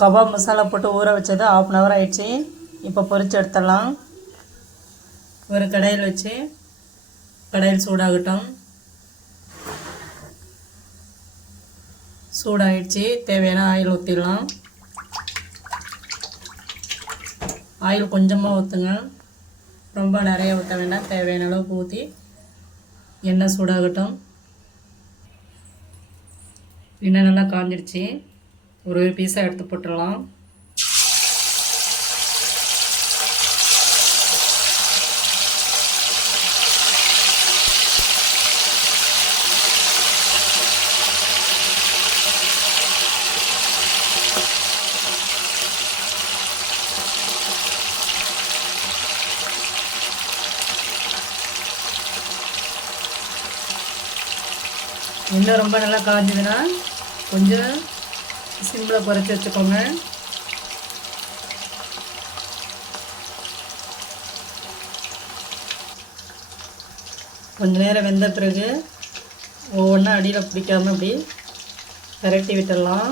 Kebab masala போட்டு ஊற வச்சது 1/2 hour ஆயிடுச்சு. இப்போ பொரிச்சு எடுத்துடலாம். ஒரு கடாயில் வச்சு கடாயில் சூடாகட்டும். சூடாகிடுச்சு. தேவையான ஆயில் ஊற்றிடலாம். ஆயில் கொஞ்சமாக ஊற்றுங்க, ரொம்ப நிறைய ஊற்ற வேண்டாம். தேவையான அளவுக்கு ஊற்றி எண்ணெய் சூடாகட்டும். எண்ணெய் நல்லா காஞ்சிடுச்சு. ஒரு பீஸாக எடுத்து போட்டுடலாம். இன்னும் ரொம்ப நல்லா காய்ஞ்சதுன்னா கொஞ்சம் சிம்மில் குறைச்சி வச்சுக்கோங்க. கொஞ்ச நேரம் வெந்த பிறகு ஒவ்வொன்றா அடியில் பிடிக்காமல் அப்படி பரட்டி விட்டுடலாம்.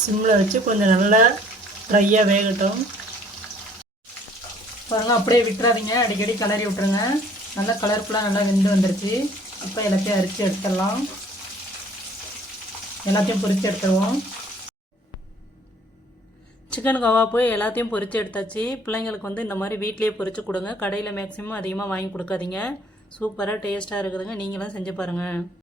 சிம்மில் வச்சு கொஞ்சம் நல்லா ட்ரையாக வேகட்டும். பாருங்கள், அப்படியே விட்டுறாதீங்க, அடிக்கடி கிளறி விட்டுருங்க. நல்லா கலர்ஃபுல்லாக நல்லா வெந்து வந்துருச்சு. இப்போ எல்லாத்தையும் அரிச்சு எடுத்துடலாம். எல்லாத்தையும் பொரித்து எடுத்துருவோம். சிக்கன் கவாப்பு எல்லாத்தையும் பொரித்து எடுத்தாச்சு. பிள்ளைங்களுக்கு இந்த மாதிரி வீட்டிலேயே பொரித்து கொடுங்க. கடையில் மேக்ஸிமம் அதிகமாக வாங்கி கொடுக்காதீங்க. சூப்பராக டேஸ்ட்டாக இருக்குதுங்க. நீங்களும் செஞ்சு பாருங்கள்.